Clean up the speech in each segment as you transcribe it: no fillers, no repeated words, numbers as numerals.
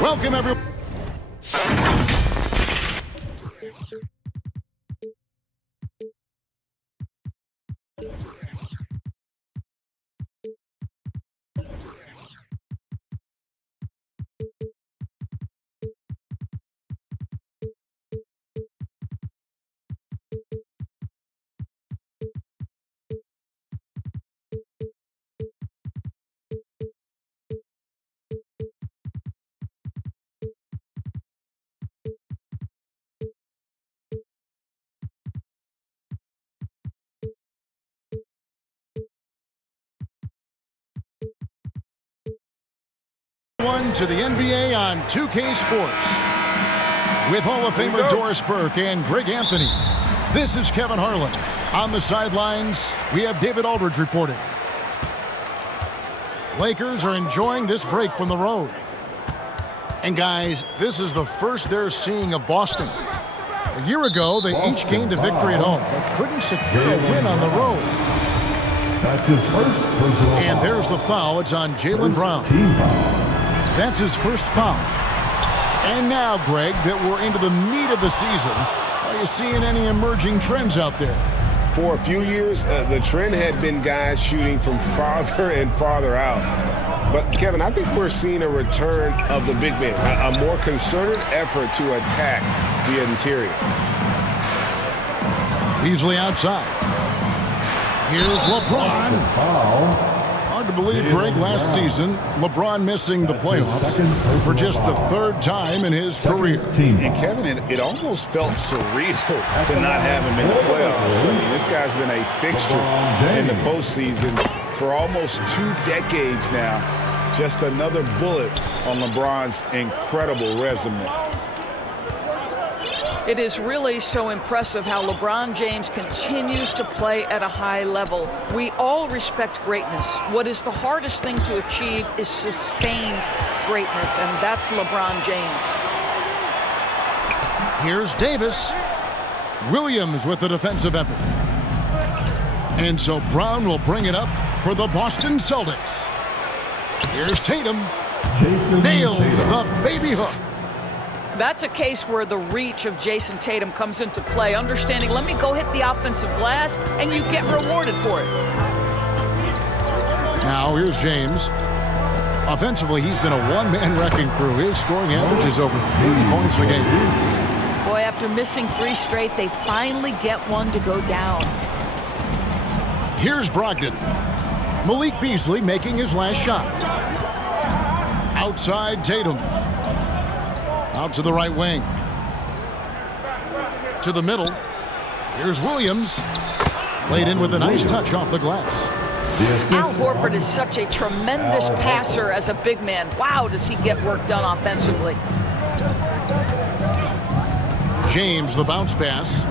Welcome, everyone. To the NBA on 2K Sports with Hall of Famer Doris Burke and Greg Anthony. This is Kevin Harlan. On the sidelines, we have David Aldridge reporting. Lakers are enjoying this break from the road. And guys, this is the first they're seeing of Boston. A year ago, they each gained a victory at home, but couldn't secure a win on the road. That's his first personal foul. And there's the foul. It's on Jaylen Brown. Team foul. That's his first foul. And now, Greg, that we're into the meat of the season, are you seeing any emerging trends out there? For a few years, the trend had been guys shooting from farther and farther out. But, Kevin, I think we're seeing a return of the big man, a more concerted effort to attack the interior. Beasley outside. Here's LeBron. Foul. Hard to believe, Greg, last season, LeBron missing the playoffs for just the third time in his career. And, Kevin, it almost felt surreal to not have him in the playoffs. I mean, this guy's been a fixture in the postseason for almost 2 decades now. Just another bullet on LeBron's incredible resume. It is really so impressive how LeBron James continues to play at a high level. We all respect greatness. What is the hardest thing to achieve is sustained greatness, and that's LeBron James. Here's Davis. Williams with the defensive effort. And so Brown will bring it up for the Boston Celtics. Here's Tatum. Nails the baby hook. That's a case where the reach of Jason Tatum comes into play. Understanding, let me go hit the offensive glass, and you get rewarded for it. Now here's James. Offensively, he's been a one-man wrecking crew. His scoring average is over 30 points a game. Boy, after missing 3 straight, they finally get one to go down. Here's Brogdon. Malik Beasley making his last shot. Outside Tatum. Out to the right wing. To the middle. Here's Williams. Laid in with a nice touch off the glass. Al Horford is such a tremendous passer as a big man. Wow, does he get work done offensively. James, the bounce pass.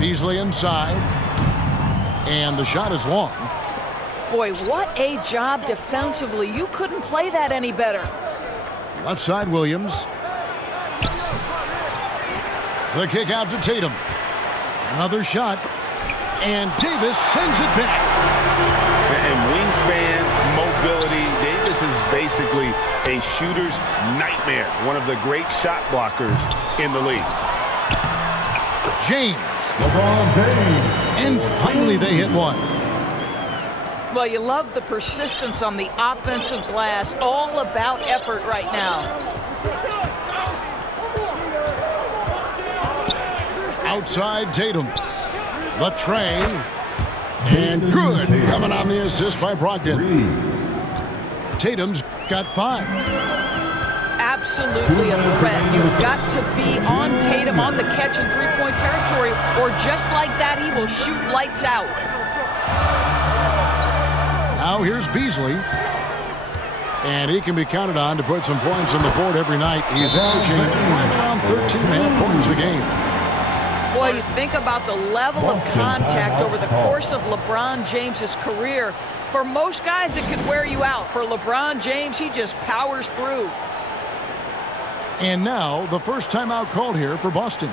Beasley inside. And the shot is long. Boy, what a job defensively. You couldn't play that any better. Left side, Williams. The kick out to Tatum. Another shot. And Davis sends it back. And wingspan, mobility, Davis is basically a shooter's nightmare. One of the great shot blockers in the league. James. LeBron James. And finally they hit one. Well, you love the persistence on the offensive glass. All about effort right now. Outside Tatum. The train. And good. Coming on the assist by Brogdon. Tatum's got 5. Absolutely a threat. You've got to be on Tatum on the catch in 3-point territory, or just like that, he will shoot lights out. Now here's Beasley. And he can be counted on to put some points on the board every night. He's averaging right around 13.5 points a game. Boy, you think about the level of contact over the course of LeBron James's career. For most guys, it could wear you out. For LeBron James, he just powers through. And now the first timeout called here for Boston.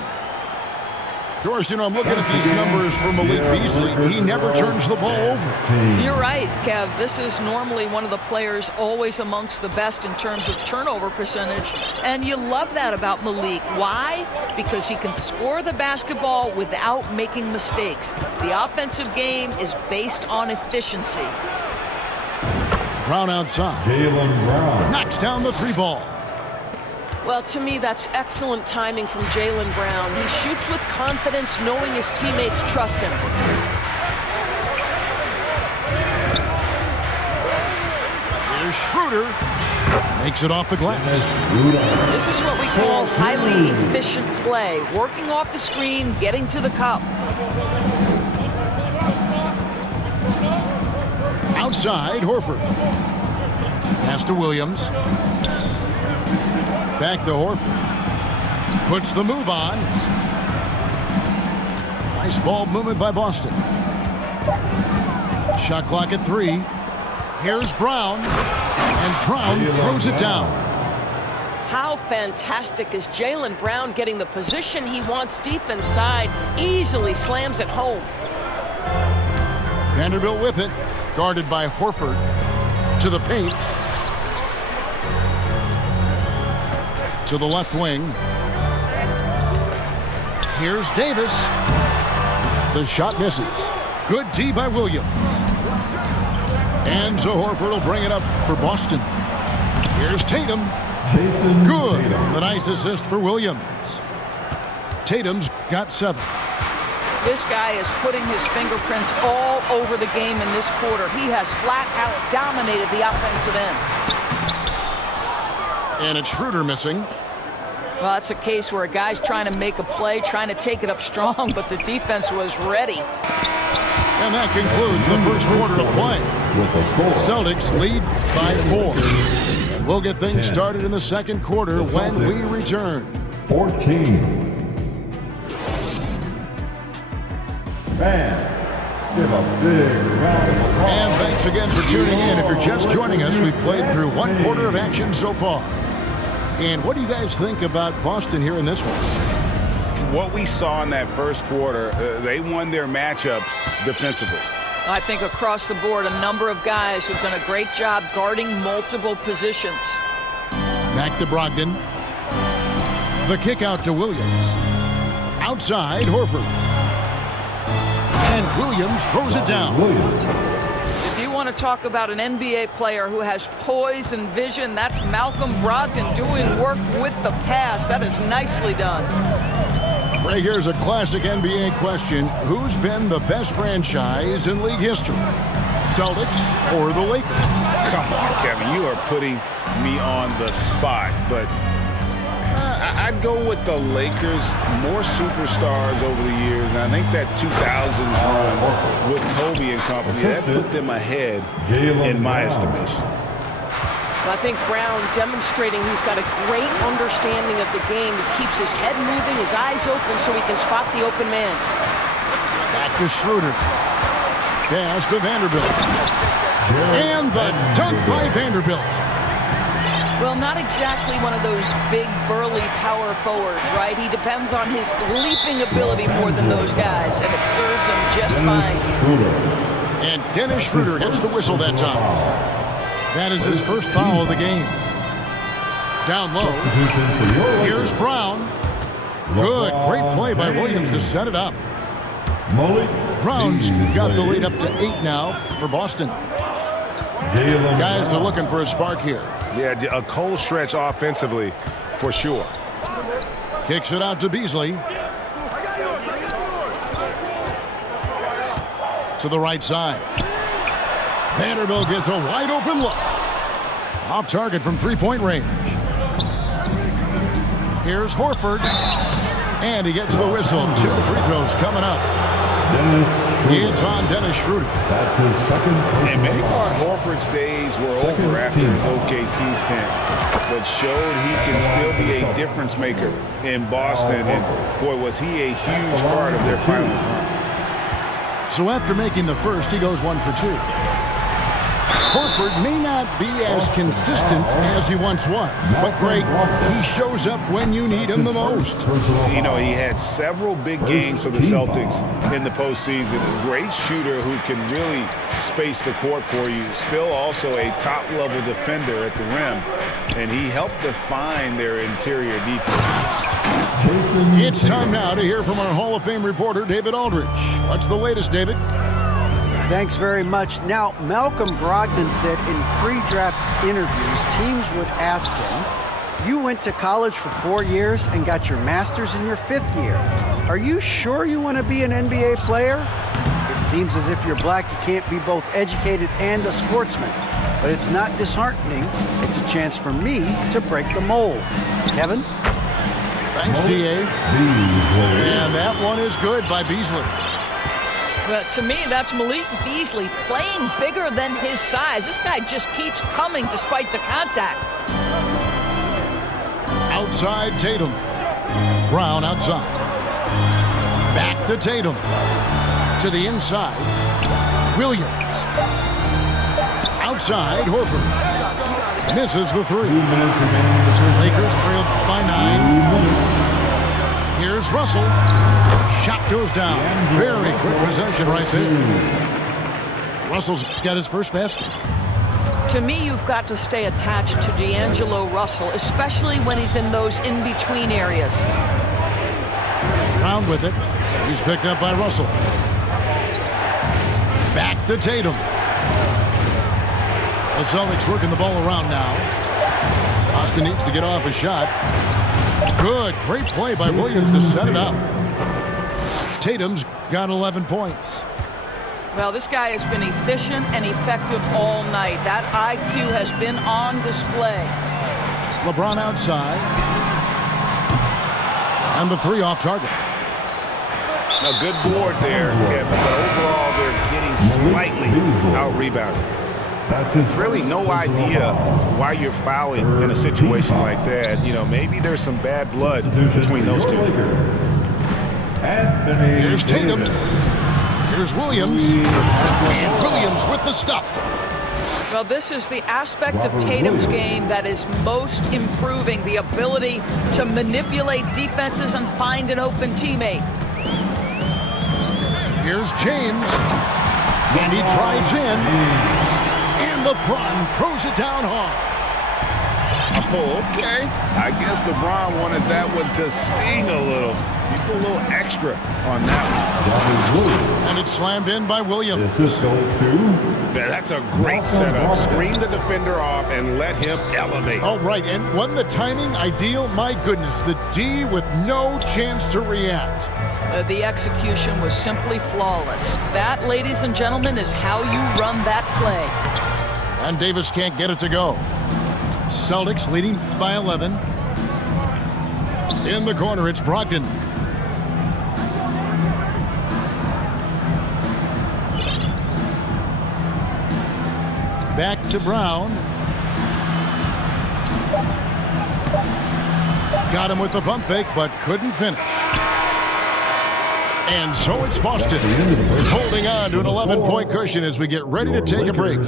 Doris, you know, I'm looking at these numbers for Malik Beasley. He never turns the ball over. You're right, Kev. This is normally one of the players always amongst the best in terms of turnover percentage. And you love that about Malik. Why? Because he can score the basketball without making mistakes. The offensive game is based on efficiency. Brown outside. Jaylen Brown knocks down the three ball. Well, to me, that's excellent timing from Jaylen Brown. He shoots with confidence, knowing his teammates trust him. Here's Schroeder. Makes it off the glass. This is what we call highly efficient play. Working off the screen, getting to the cup. Outside, Horford. Pass to Williams. Back to Horford. Puts the move on. Nice ball movement by Boston. Shot clock at 3. Here's Brown. And Brown throws it down. How fantastic is Jaylen Brown getting the position he wants deep inside. Easily slams it home. Vanderbilt with it. Guarded by Horford. To the paint. To the left wing. Here's Davis. The shot misses. Good D by Williams. And so Horford will bring it up for Boston. Here's Tatum. Good. The nice assist for Williams. Tatum's got 7. This guy is putting his fingerprints all over the game in this quarter. He has flat out dominated the offensive end. And it's Schroeder missing. Well, that's a case where a guy's trying to make a play, trying to take it up strong, but the defense was ready. And that concludes the first quarter of play. Celtics lead by 4. And we'll get things started in the second quarter when we return. 14. Man, give a big round of applause. And thanks again for tuning in. If you're just joining us, we've played through one quarter of action so far. And what do you guys think about Boston here in this one? What we saw in that first quarter, they won their matchups defensively. I think across the board, a number of guys have done a great job guarding multiple positions. Back to Brogdon. The kick out to Williams. Outside, Horford. And Williams throws it down. If you want to talk about an NBA player who has poise and vision, that's Malcolm Brogdon doing work with the pass. That is nicely done. Right, here's a classic NBA question. Who's been the best franchise in league history? Celtics or the Lakers? Come on, Kevin. You are putting me on the spot, but I'd go with the Lakers. More superstars over the years, and I think that 2000s run with Kobe and company, that put them ahead in my estimation. I think Brown demonstrating he's got a great understanding of the game. He keeps his head moving, his eyes open so he can spot the open man. Back to Schroeder. Pass to Vanderbilt. And the dunk by Vanderbilt. Well, not exactly one of those big, burly power forwards, right? He depends on his leaping ability more than those guys, and it serves him just fine. And Dennis Schroeder gets the whistle that time. That is his first foul of the game. Down low. Here's Brown. Good. Great play by Williams to set it up. Brown's got the lead up to 8 now for Boston. Guys are looking for a spark here. Yeah, a cold stretch offensively for sure. Kicks it out to Beasley. To the right side. Vanderbilt gets a wide open look. Off target from three-point range. Here's Horford. And he gets the whistle. 2 free throws coming up. It's on Dennis Schroeder. That's his second. And many thought Horford's days were over after his OKC stint, but showed he can still be a difference maker in Boston. And boy, was he a huge part of their finals run. So after making the first, he goes 1 for 2. Horford may not be as consistent as he once was, but great, he shows up when you need him the most. You know, he had several big games for the Celtics in the postseason. A great shooter who can really space the court for you. Still also a top-level defender at the rim, and he helped define their interior defense. It's time now to hear from our Hall of Fame reporter, David Aldridge. What's the latest, David? Thanks very much. Now, Malcolm Brogdon said in pre-draft interviews, teams would ask him, you went to college for 4 years and got your master's in your 5th year. Are you sure you want to be an NBA player? It seems as if you're black, you can't be both educated and a sportsman. But it's not disheartening. It's a chance for me to break the mold. Kevin? Thanks, D.A. And that one is good by Beasley. But to me, that's Malik Beasley playing bigger than his size. This guy just keeps coming despite the contact. Outside Tatum. Brown outside. Back to Tatum. To the inside. Williams. Outside Horford. Misses the three. Lakers trailed by 9. Here's Russell. Shot goes down. Very quick possession right there. Russell's got his first basket. To me, you've got to stay attached to D'Angelo Russell, especially when he's in those in-between areas. Brown with it. He's picked up by Russell. Back to Tatum. The Celtics working the ball around now. Oscar needs to get off a shot. Good. Great play by Williams to set it up. Tatum's got 11 points. Well, this guy has been efficient and effective all night. That IQ has been on display. LeBron outside. And the three off target. A good board there, Kevin, but overall they're getting slightly out-rebounded. Really no idea why you're fouling in a situation like that. You know, maybe there's some bad blood between those two. Here's Tatum. Here's Williams. And Williams with the stuff. Well, this is the aspect of Tatum's game that is most improving, the ability to manipulate defenses and find an open teammate. Here's James. And he drives in. And LeBron throws it down hard. Oh, okay. I guess LeBron wanted that one to sting a little. You put a little extra on that one. And it's slammed in by Williams. Yeah, that's a great setup. Screen the defender off and let him elevate. Oh, right. And wasn't the timing ideal? My goodness. The D with no chance to react. The execution was simply flawless. That, ladies and gentlemen, is how you run that play. And Davis can't get it to go. Celtics leading by 11. In the corner, it's Brogdon. Back to Brown. Got him with the pump fake, but couldn't finish. And so it's Boston, holding on to an 11-point cushion as we get ready to take a break.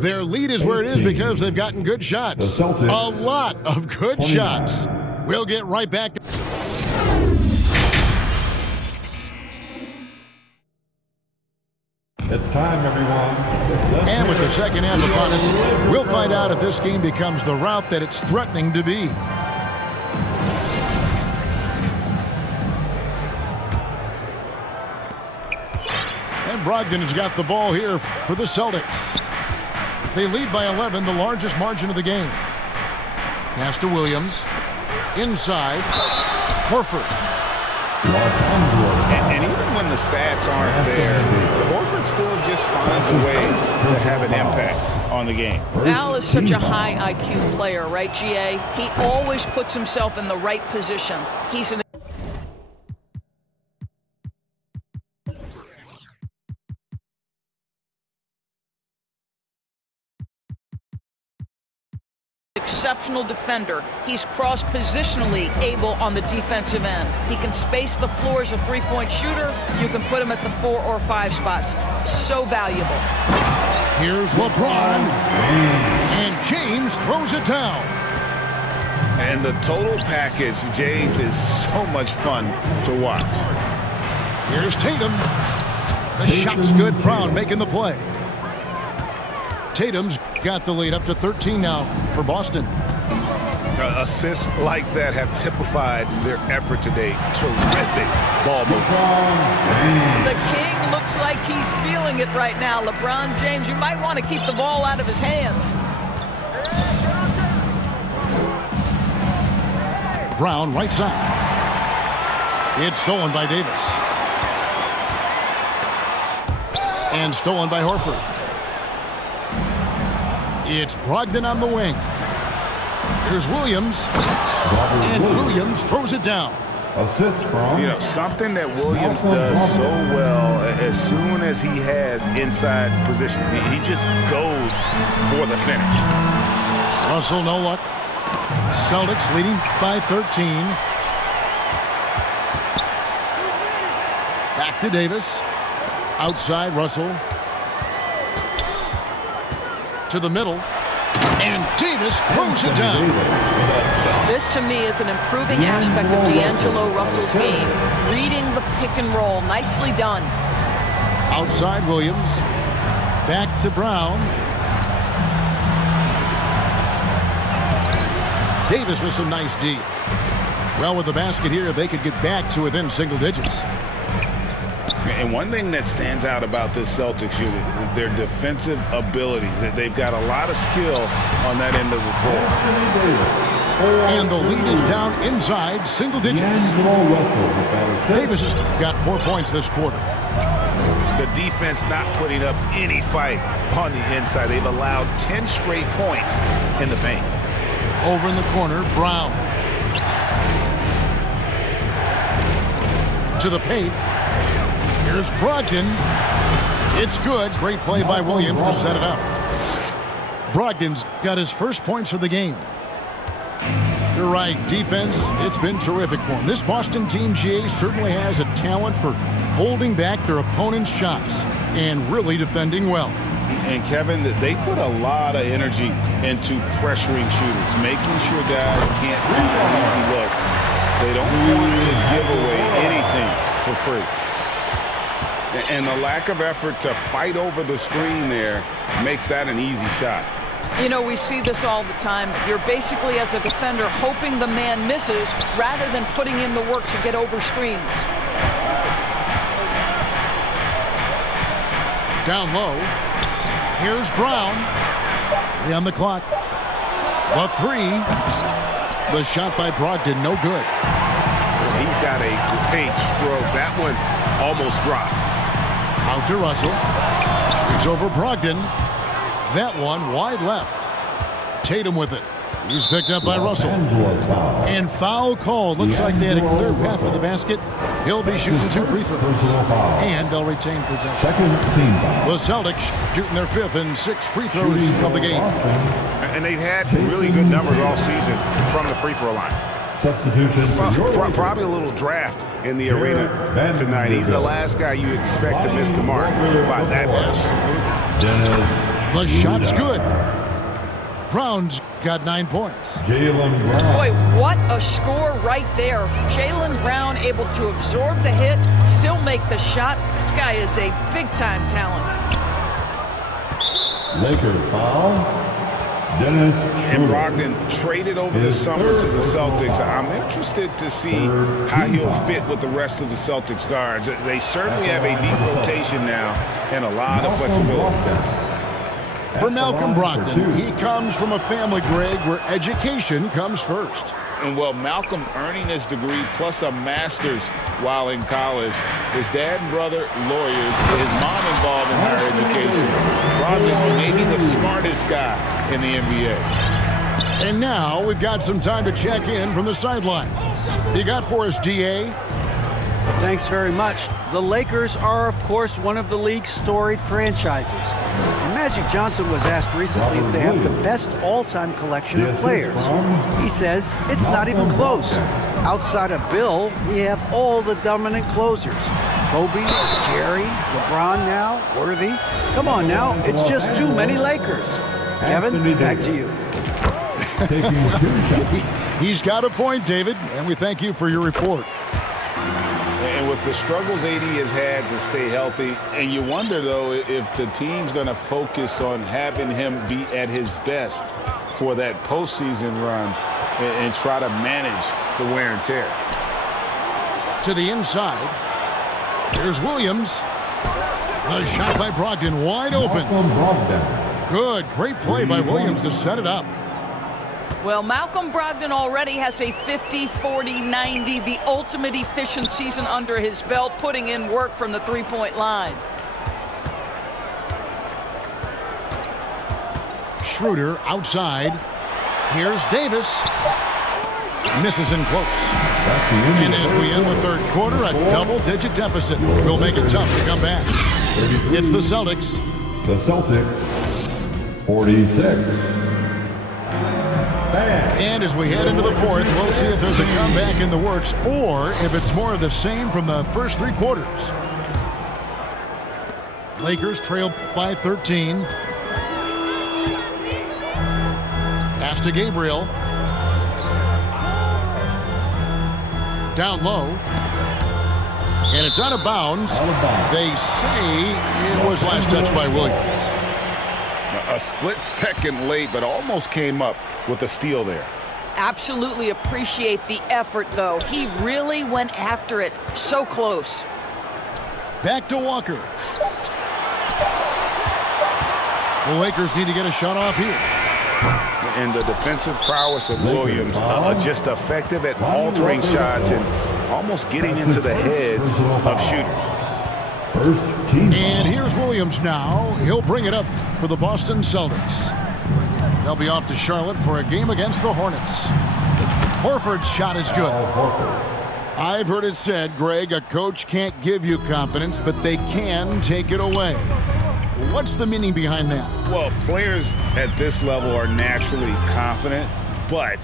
Their lead is where it is because they've gotten good shots. A lot of good shots. We'll get right back. It's time, everyone. And with the second half upon us, we'll find out if this game becomes the route that it's threatening to be. And Brogdon has got the ball here for the Celtics. They lead by 11, the largest margin of the game. Pass to Williams. Inside. Horford. And even when the stats aren't there, Horford still just finds a way to have an impact on the game. Al is such a high IQ player, right, GA? He always puts himself in the right position. He's an exceptional defender. He's cross-positionally able on the defensive end. He can space the floor as a three-point shooter. You can put him at the 4 or 5 spots. So valuable. Here's LeBron, and James throws it down. And the total package, James, is so much fun to watch. Here's Tatum. The shot's good. Brown making the play. Tatum's got the lead up to 13 now for Boston. Assists like that have typified their effort today. Terrific ball movement. The King looks like he's feeling it right now. LeBron James, you might want to keep the ball out of his hands. Brown right side. It's stolen by Davis. And stolen by Horford. It's Brogdon on the wing. Here's Williams. And Williams throws it down. Assist from... You know, something that Williams does so well, as soon as he has inside position, he just goes for the finish. Russell, no luck. Celtics leading by 13. Back to Davis. Outside, Russell. To the middle. And Davis throws it down. This, to me, is an improving aspect of D'Angelo Russell's game. Reading the pick and roll. Nicely done. Outside, Williams. Back to Brown. Davis with some nice D. Well, with the basket here, they could get back to within single digits. And one thing that stands out about this Celtics unit, their defensive abilities. They've got a lot of skill on that end of the floor. And the lead is down inside single digits. Davis has got 4 points this quarter. The defense not putting up any fight on the inside. They've allowed 10 straight points in the paint. Over in the corner, Brown. To the paint. Here's Brogdon. It's good. Great play by Williams to set it up. Brogdon's got his first points of the game. You're right. Defense, it's been terrific for him. This Boston team, GA, certainly has a talent for holding back their opponent's shots and really defending well. And Kevin, they put a lot of energy into pressuring shooters, making sure guys can't do easy looks. They don't want to give away anything for free. And the lack of effort to fight over the screen there makes that an easy shot. You know, we see this all the time. You're basically, as a defender, hoping the man misses rather than putting in the work to get over screens. Down low. Here's Brown. 3 on the clock. The 3. The shot by Brogdon, no good. He's got a great stroke. That one almost dropped. Out to Russell. Shoots over Brogdon. That one wide left. Tatum with it. He's picked up by Russell. And foul called. Looks like they had a clear path to the basket. He'll be shooting 2 free throws. And they'll retain possession. The Celtics shooting their 5th and 6th free throws of the game. And they've had really good numbers all season from the free throw line. Substitution. Well, probably a little draft in the arena tonight. He's the last guy you expect to miss the mark by that much. The shot's good. Brown's got 9 points. Jaylen Brown. Boy, what a score right there. Jaylen Brown able to absorb the hit, still make the shot. This guy is a big-time talent. Lakers foul. Dennis And Brogdon traded over the summer to the Celtics. I'm interested to see how he'll fit with the rest of the Celtics guards. They certainly have a deep rotation now and a lot of flexibility. For Malcolm Brogdon, he comes from a family, Greg, where education comes first. And well, Malcolm earning his degree plus a master's while in college. His dad and brother, lawyers. His mom involved in higher education. Brogdon's maybe the smartest guy in the NBA. And now we've got some time to check in from the sidelines. You got for us, DA? Thanks very much. The Lakers are, of course, one of the league's storied franchises. Magic Johnson was asked recently if they have the best all-time collection of players. He says it's not even close. Outside of Bill, we have all the dominant closers. Kobe, Jerry, LeBron now, Worthy. Come on now, it's just too many Lakers. Kevin, back to you. He's got a point, David, and we thank you for your report. And with the struggles AD has had to stay healthy, and you wonder, though, if the team's going to focus on having him be at his best for that postseason run and try to manage the wear and tear. To the inside. Here's Williams. The shot by Brogdon wide open. Good, great play by Williams to set it up. Well, Malcolm Brogdon already has a 50, 40, 90, the ultimate efficient season under his belt, putting in work from the three-point line. Schroeder outside. Here's Davis. Misses in close. And as we end the third quarter, a double-digit deficit will make it tough to come back. It's the Celtics. The Celtics, 46. And as we head into the fourth, we'll see if there's a comeback in the works or if it's more of the same from the first three quarters. Lakers trail by 13. Pass to Gabriel. Down low. And it's out of bounds. They say it was last touched by Williams. A split second late, but almost came up with a steal there. Absolutely appreciate the effort, though. He really went after it. So close. Back to Walker. The Lakers need to get a shot off here. And the defensive prowess of Williams, just effective at altering shots and almost getting into the heads of shooters. First team. And here's Williams now. He'll bring it up for the Boston Celtics. They'll be off to Charlotte for a game against the Hornets. Horford's shot is good. I've heard it said, Greg, a coach can't give you confidence, but they can take it away. What's the meaning behind that? Well, players at this level are naturally confident, but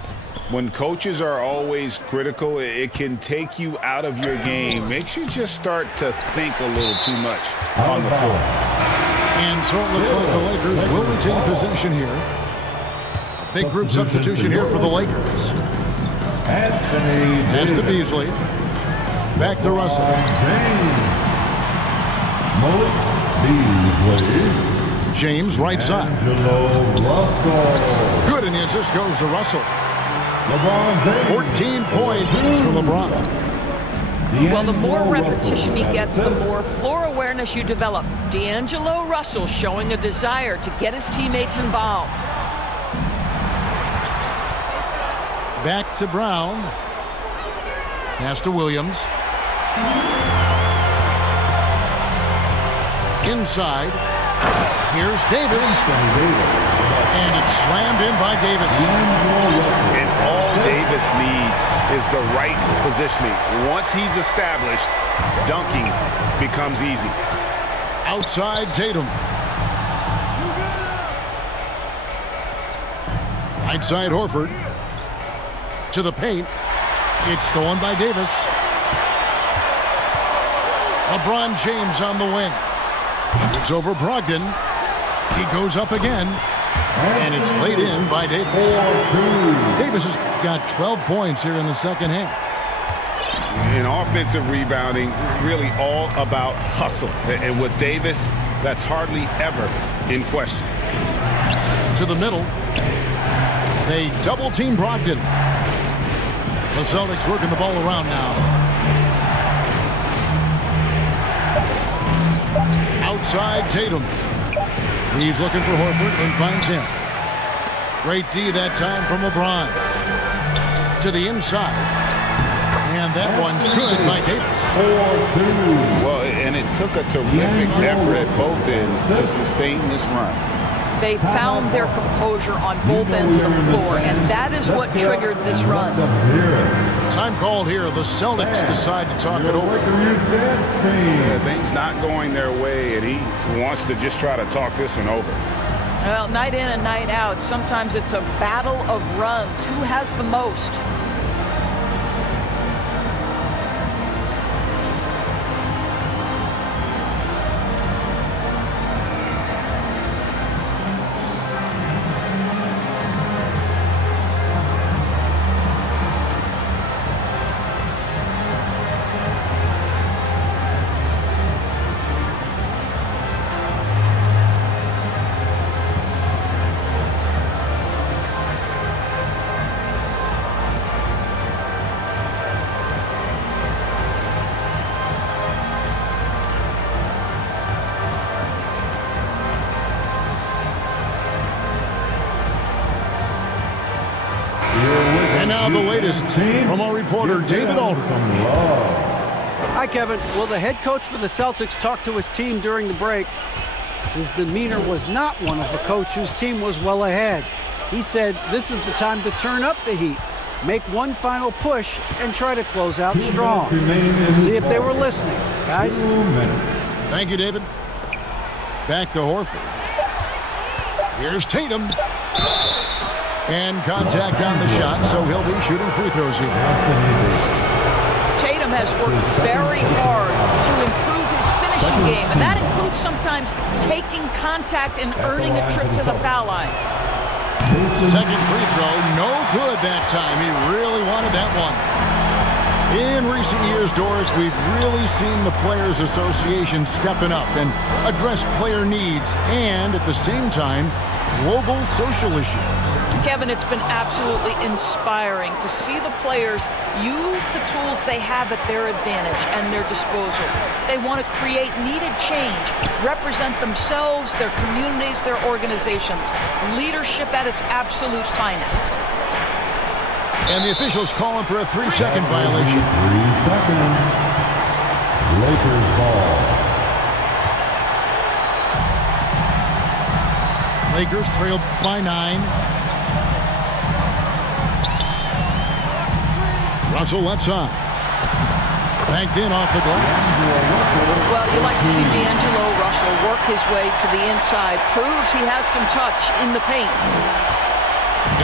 when coaches are always critical, it can take you out of your game. Makes you just start to think a little too much on the floor. And so it looks like the Lakers will retain possession here. A big group substitution here for the Lakers. Pass to Beasley. Back to Russell. James right side. Good, and the assist goes to Russell. 14 points for LeBron. Well, the more repetition he gets, the more floor awareness you develop. D'Angelo Russell showing a desire to get his teammates involved. Back to Brown. Pass to Williams. Inside. Here's Davis. And it's slammed in by Davis. And all Davis needs is the right positioning. Once he's established, dunking becomes easy. Outside Tatum. Right side Horford. To the paint. It's stolen by Davis. LeBron James on the wing. Shoots over Brogdon. He goes up again. And it's laid in by Davis. Davis has got 12 points here in the second half. In offensive rebounding, really all about hustle. And with Davis, that's hardly ever in question. To the middle. They double-team Brogdon. The Celtics working the ball around now. Outside Tatum. He's looking for Horford and finds him. Great D that time from LeBron. To the inside. And that one's good by Davis. 4-2. Well, and it took a terrific effort at both ends to sustain this run. They found their composure on both ends of the floor, and that is what triggered this run. Time called here. The Celtics decide to talk it over. Yeah, things not going their way, and he wants to just try to talk this one over. Well, night in and night out, sometimes it's a battle of runs. Who has the most? And now the latest from our reporter, David Aldridge. Hi, Kevin. Well, the head coach for the Celtics talked to his team during the break. His demeanor was not one of a coach whose team was well ahead. He said this is the time to turn up the heat, make one final push, and try to close out strong. See if they were listening, guys. Thank you, David. Back to Horford. Here's Tatum. And contact on the shot, so he'll be shooting free throws here. Tatum has worked very hard to improve his finishing game, and that includes sometimes taking contact and earning a trip to the foul line. Second free throw, no good that time. He really wanted that one. In recent years, Doris, we've really seen the Players Association stepping up and address player needs and, at the same time, global social issues. Kevin, it's been absolutely inspiring to see the players use the tools they have at their advantage and their disposal. They want to create needed change, represent themselves, their communities, their organizations. Leadership at its absolute finest. And the officials calling for a 3-second violation. 3 seconds. Lakers ball. Lakers trail by 9. Russell left side. Banked in off the glass. Well, you like to see D'Angelo Russell work his way to the inside. Proves he has some touch in the paint.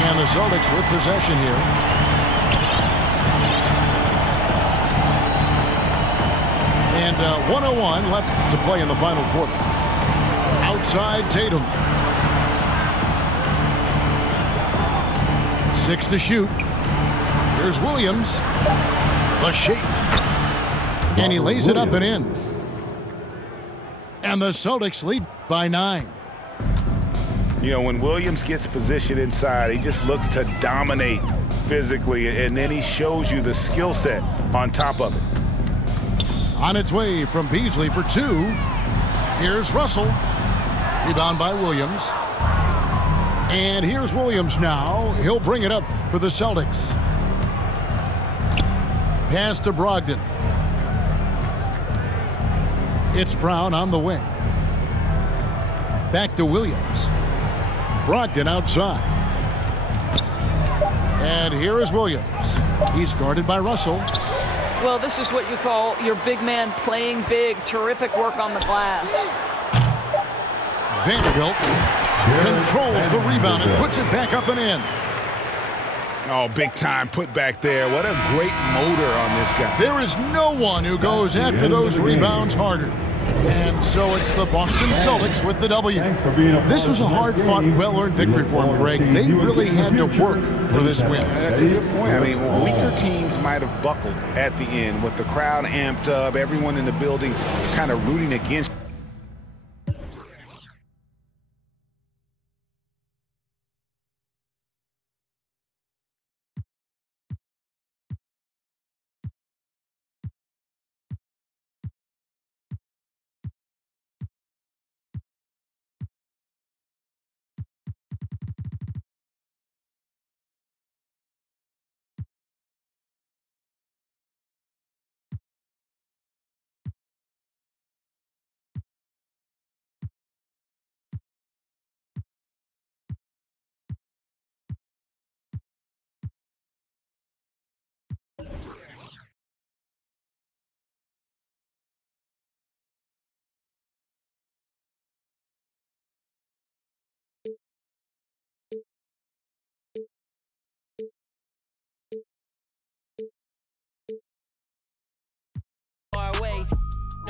And the Celtics with possession here. And 1:01 left to play in the final quarter. Outside Tatum. 6 to shoot. Here's Williams. The shake. And he lays it up and in. And the Celtics lead by 9. You know, when Williams gets positioned inside, he just looks to dominate physically, and then he shows you the skill set on top of it. On its way from Beasley for 2. Here's Russell. Rebound by Williams. And here's Williams now. He'll bring it up for the Celtics. Pass to Brogdon. It's Brown on the wing. Back to Williams. Brogdon outside. And here is Williams. He's guarded by Russell. Well, this is what you call your big man playing big. Terrific work on the glass. Vanderbilt controls the rebound and puts it back up and in. Oh, big time put back there. What a great motor on this guy. There is no one who goes after those rebounds harder. And so it's the Boston Celtics with the W. This was a hard-fought, well-earned victory for them, Greg. They really had to work for this win. That's a good point. I mean, weaker teams might have buckled at the end with the crowd amped up, everyone in the building kind of rooting against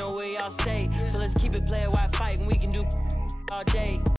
know where y'all stay. So let's keep it player while fighting. We can do all day.